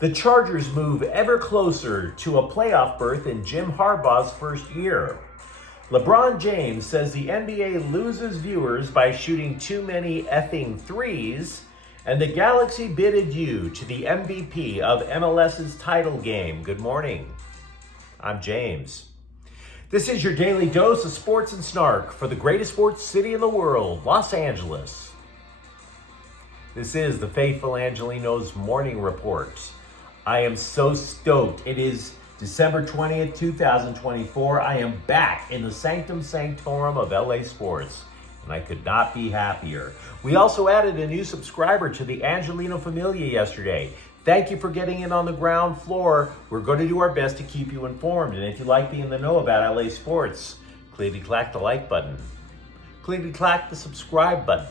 The Chargers move ever closer to a playoff berth in Jim Harbaugh's first year. LeBron James says the NBA loses viewers by shooting too many effing threes, and the Galaxy bid adieu to the MVP of MLS's title game. Good morning. I'm James. This is your daily dose of sports and snark for the greatest sports city in the world, Los Angeles. This is the faithful Angelenos morning report. I am so stoked. It is December 20th, 2024. I am back in the sanctum sanctorum of LA sports, and I could not be happier. We also added a new subscriber to the Angeleno Familia yesterday. Thank you for getting in on the ground floor. We're going to do our best to keep you informed. And if you like being in the know about LA sports, clickety-clack the like button. Clickety-clack the subscribe button.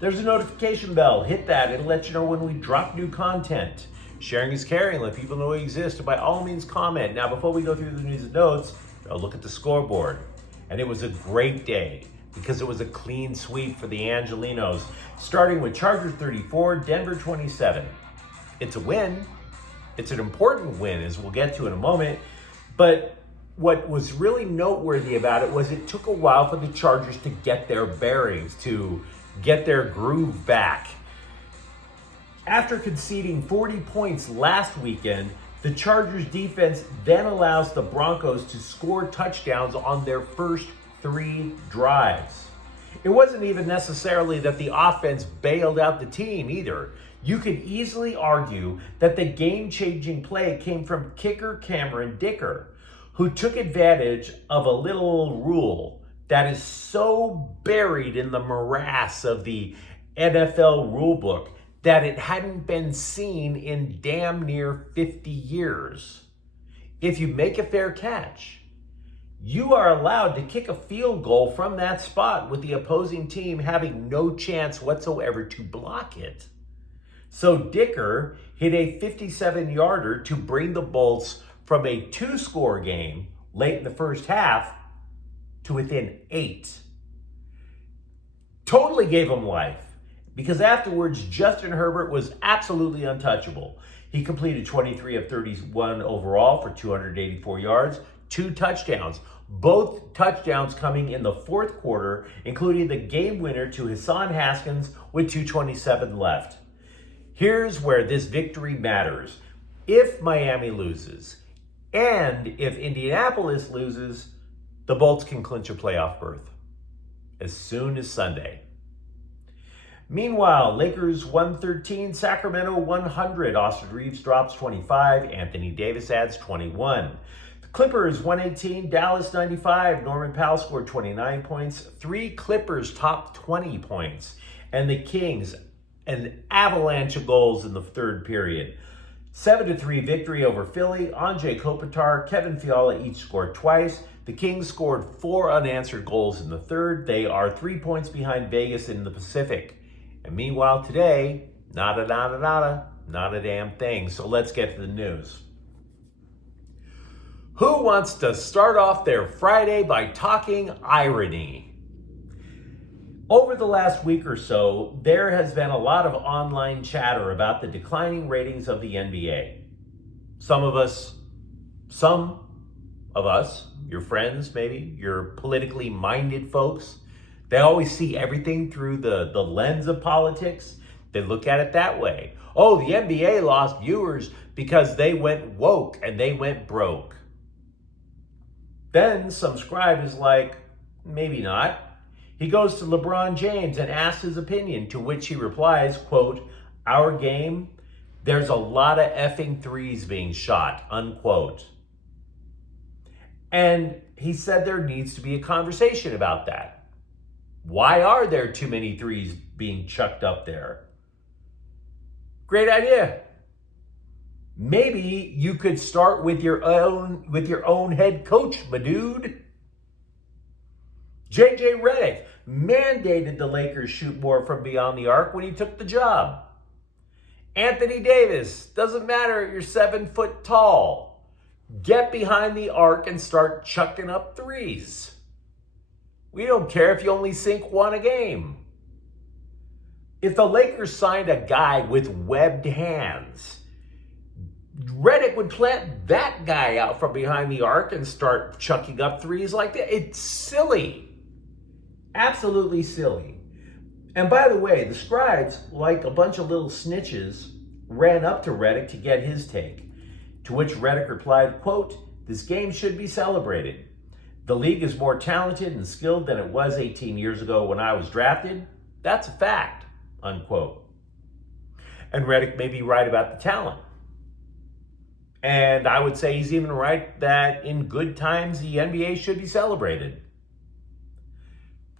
There's a notification bell. Hit that. It'll let you know when we drop new content. Sharing is caring. Let people know we exist. And by all means, comment. Now, before we go through the news and notes, I'll look at the scoreboard. And it was a great day because it was a clean sweep for the Angelenos, starting with Chargers 34, Denver 27. It's a win. It's an important win, as we'll get to in a moment. But what was really noteworthy about it was it took a while for the Chargers to get their bearings, to get their groove back. After conceding 40 points last weekend, the Chargers defense then allows the Broncos to score touchdowns on their first 3 drives. It wasn't even necessarily that the offense bailed out the team either. You could easily argue that the game-changing play came from kicker Cameron Dicker, who took advantage of a little rule that is so buried in the morass of the NFL rulebook that it hadn't been seen in damn near 50 years. If you make a fair catch, you are allowed to kick a field goal from that spot with the opposing team having no chance whatsoever to block it. So Dicker hit a 57-yarder to bring the Bolts from a 2-score game late in the first half to within 8. Totally gave him life, because afterwards, Justin Herbert was absolutely untouchable. He completed 23 of 31 overall for 284 yards, 2 touchdowns. Both touchdowns coming in the fourth quarter, including the game winner to Hassan Haskins with 2:27 left. Here's where this victory matters. If Miami loses, and if Indianapolis loses, the Bolts can clinch a playoff berth as soon as Sunday. Meanwhile, Lakers 113, Sacramento 100. Austin Reeves drops 25. Anthony Davis adds 21. The Clippers 118, Dallas 95. Norman Powell scored 29 points. 3 Clippers topped 20 points. And the Kings, an avalanche of goals in the third period. 7-3 victory over Philly. Anze Kopitar, Kevin Fiala each scored twice. The Kings scored 4 unanswered goals in the third. They are 3 points behind Vegas in the Pacific. And meanwhile today, nada, not a damn thing. So let's get to the news. Who wants to start off their Friday by talking irony? Over the last week or so, there has been a lot of online chatter about the declining ratings of the NBA. Some of us, your friends maybe, your politically minded folks, they always see everything through the lens of politics. They look at it that way. Oh, the NBA lost viewers because they went woke and they went broke. Then some scribe is like, maybe not. He goes to LeBron James and asks his opinion, to which he replies, quote, "Our game, there's a lot of effing threes being shot," unquote. And he said there needs to be a conversation about that. Why are there too many threes being chucked up there? Great idea. Maybe you could start with your own head coach, my dude. JJ Redick mandated the Lakers shoot more from beyond the arc when he took the job. Anthony Davis, doesn't matter if you're 7 foot tall. Get behind the arc and start chucking up threes. We don't care if you only sink 1 a game. If the Lakers signed a guy with webbed hands, Redick would plant that guy out from behind the arc and start chucking up threes like that. It's silly. Absolutely silly. And by the way, the scribes, like a bunch of little snitches, ran up to Redick to get his take. To which Redick replied, quote, "This game should be celebrated. The league is more talented and skilled than it was 18 years ago when I was drafted. That's a fact," unquote. And Redick may be right about the talent. And I would say he's even right that in good times, the NBA should be celebrated.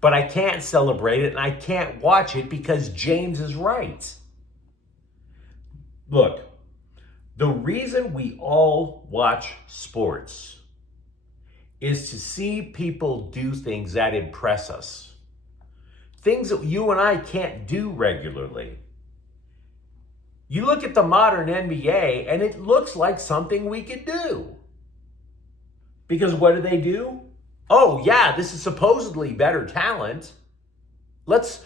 But I can't celebrate it and I can't watch it because James is right. Look, the reason we all watch sports is to see people do things that impress us. Things that you and I can't do regularly. You look at the modern NBA and it looks like something we could do. Because what do? Oh yeah, this is supposedly better talent. Let's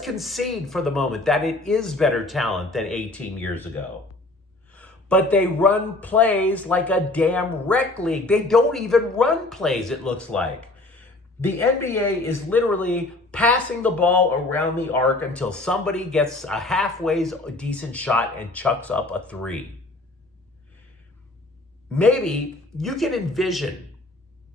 concede for the moment that it is better talent than 18 years ago. But they run plays like a damn rec league. They don't even run plays, it looks like. The NBA is literally passing the ball around the arc until somebody gets a halfway decent shot and chucks up a three. Maybe you can envision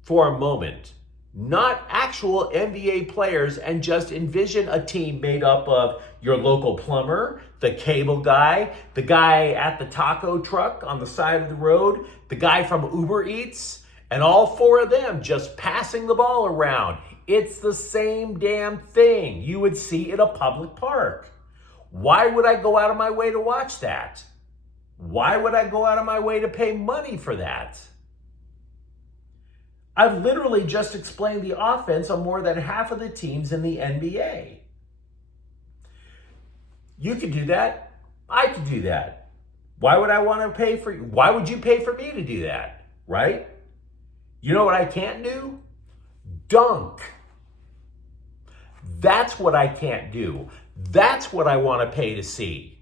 for a moment not actual NBA players and just envision a team made up of your local plumber, the cable guy, the guy at the taco truck on the side of the road, the guy from Uber Eats, and all four of them just passing the ball around. It's the same damn thing you would see in a public park. Why would I go out of my way to watch that? Why would I go out of my way to pay money for that? I've literally just explained the offense on more than half of the teams in the NBA. You could do that. I could do that. Why would I want to pay for you? Why would you pay for me to do that? Right? You know what I can't do? Dunk. That's what I can't do. That's what I want to pay to see.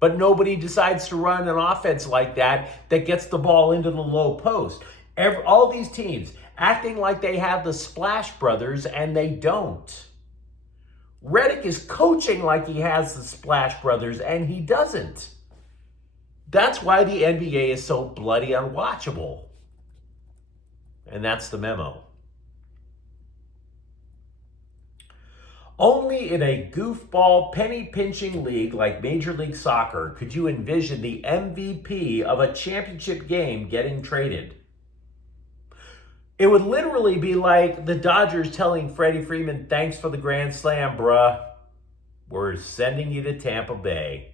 But nobody decides to run an offense like that gets the ball into the low post. All these teams acting like they have the Splash Brothers and they don't. Redick is coaching like he has the Splash Brothers and he doesn't. That's why the NBA is so bloody unwatchable. And that's the memo. Only in a goofball, penny-pinching league like Major League Soccer could you envision the MVP of a championship game getting traded. It would literally be like the Dodgers telling Freddie Freeman, "Thanks for the grand slam, bruh. We're sending you to Tampa Bay."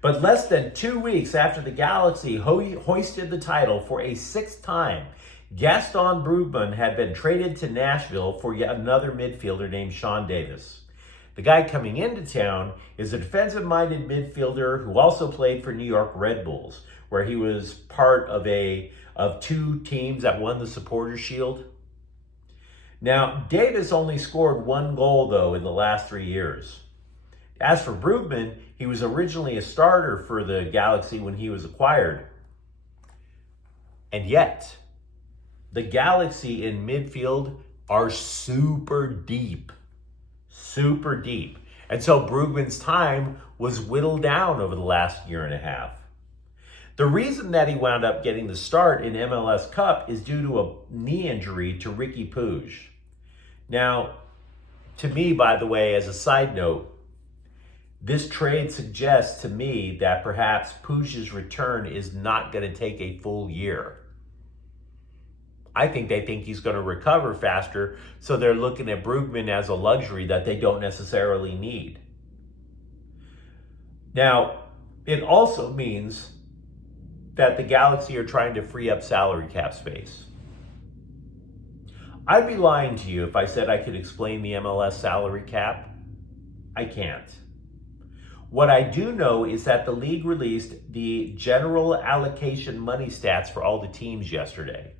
But less than 2 weeks after the Galaxy hoisted the title for a sixth time, Gaston Brugman had been traded to Nashville for yet another midfielder named Sean Davis. The guy coming into town is a defensive-minded midfielder who also played for New York Red Bulls, where he was part of two teams that won the Supporters' Shield. Now, Davis only scored one goal, though, in the last 3 years. As for Brugman, he was originally a starter for the Galaxy when he was acquired. And yet, the Galaxy in midfield are super deep. Super deep. And so Brugman's time was whittled down over the last year and a half. The reason that he wound up getting the start in MLS Cup is due to a knee injury to Ricky Puig. Now, to me, by the way, as a side note, this trade suggests to me that perhaps Puig's return is not going to take a full year. I think they think he's going to recover faster, so they're looking at Brugman as a luxury that they don't necessarily need. Now, it also means that the Galaxy are trying to free up salary cap space. I'd be lying to you if I said I could explain the MLS salary cap. I can't. What I do know is that the league released the general allocation money stats for all the teams yesterday.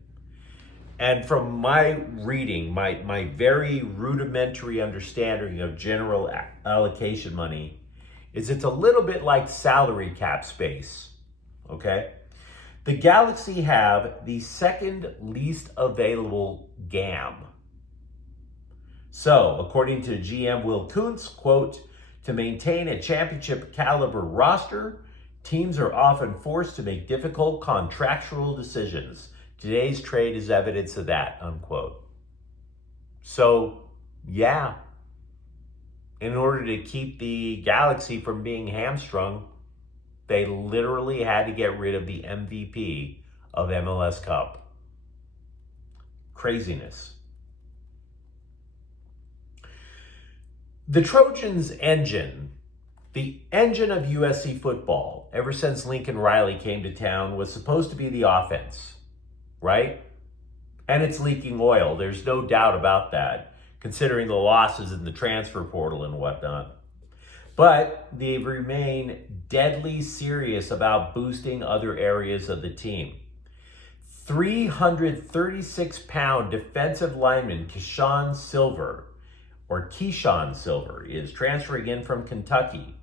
And from my reading, my very rudimentary understanding of general allocation money is it's a little bit like salary cap space. okay? The Galaxy have the second least available GAM. So, according to GM Will Kuntz, quote, to maintain a championship caliber roster, teams are often forced to make difficult contractual decisions. Today's trade is evidence of that, unquote. So, yeah, in order to keep the Galaxy from being hamstrung, they literally had to get rid of the MVP of MLS Cup. Craziness. The Trojans' engine, the engine of USC football, ever since Lincoln Riley came to town, was supposed to be the offense, right? And it's leaking oil. There's no doubt about that, considering the losses in the transfer portal and whatnot. But they remain deadly serious about boosting other areas of the team. 336-pound defensive lineman Keyshawn Silver is transferring in from Kentucky.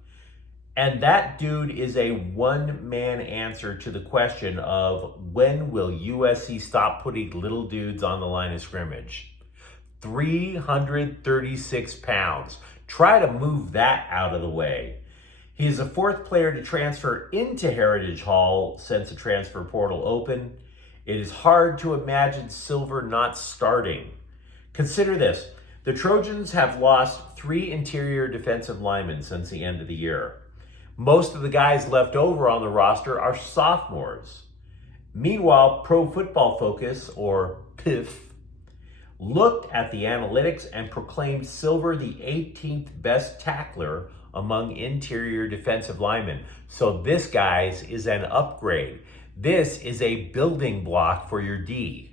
And that dude is a one-man answer to the question of when will USC stop putting little dudes on the line of scrimmage? 336 pounds. Try to move that out of the way. He is the fourth player to transfer into Heritage Hall since the transfer portal opened. It is hard to imagine Silver not starting. Consider this. The Trojans have lost 3 interior defensive linemen since the end of the year. Most of the guys left over on the roster are sophomores. Meanwhile, Pro Football Focus, or PIF, looked at the analytics and proclaimed Silver the 18th best tackler among interior defensive linemen. So this, guys, is an upgrade. This is a building block for your D.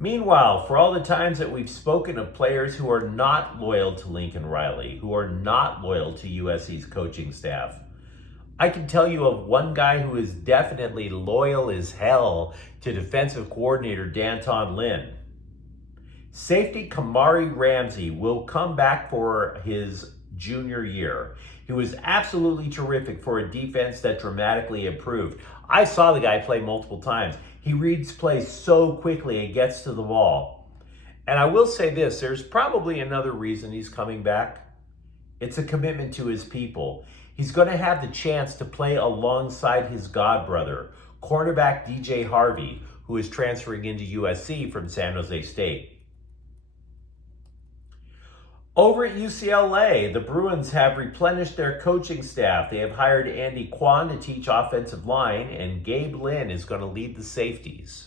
Meanwhile, for all the times that we've spoken of players who are not loyal to Lincoln Riley, who are not loyal to USC's coaching staff, I can tell you of one guy who is definitely loyal as hell to defensive coordinator Danton Lynn. Safety Kamari Ramsey will come back for his junior year. He was absolutely terrific for a defense that dramatically improved. I saw the guy play multiple times. He reads plays so quickly and gets to the ball. And I will say this, there's probably another reason he's coming back. It's a commitment to his people. He's going to have the chance to play alongside his godbrother, cornerback DJ Harvey, who is transferring into USC from San Jose State. Over at UCLA, the Bruins have replenished their coaching staff. They have hired Andy Kwan to teach offensive line, and Gabe Lynn is going to lead the safeties.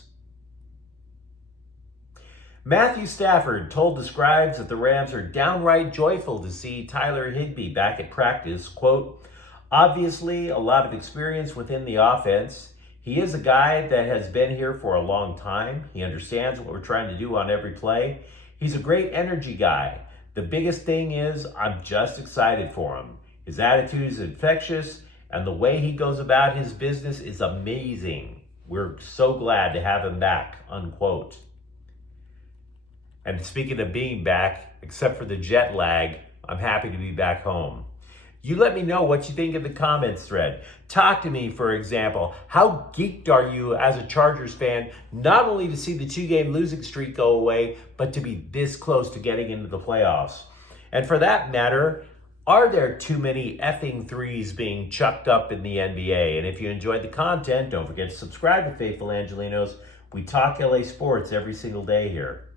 Matthew Stafford told the Scribes that the Rams are downright joyful to see Tyler Higbee back at practice. Quote, obviously a lot of experience within the offense. He is a guy that has been here for a long time. He understands what we're trying to do on every play. He's a great energy guy. The biggest thing is I'm just excited for him. His attitude is infectious, and the way he goes about his business is amazing. We're so glad to have him back, unquote. And speaking of being back, except for the jet lag, I'm happy to be back home. You let me know what you think in the comments thread. Talk to me, for example. How geeked are you as a Chargers fan, not only to see the 2-game losing streak go away, but to be this close to getting into the playoffs? And for that matter, are there too many effing threes being chucked up in the NBA? And if you enjoyed the content, don't forget to subscribe to Faithful Angelenos. We talk LA sports every single day here.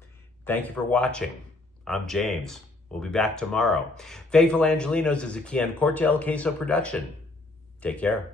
Thank you for watching. I'm James. We'll be back tomorrow. Faithful Angelenos is a Kian Cortel Queso production. Take care.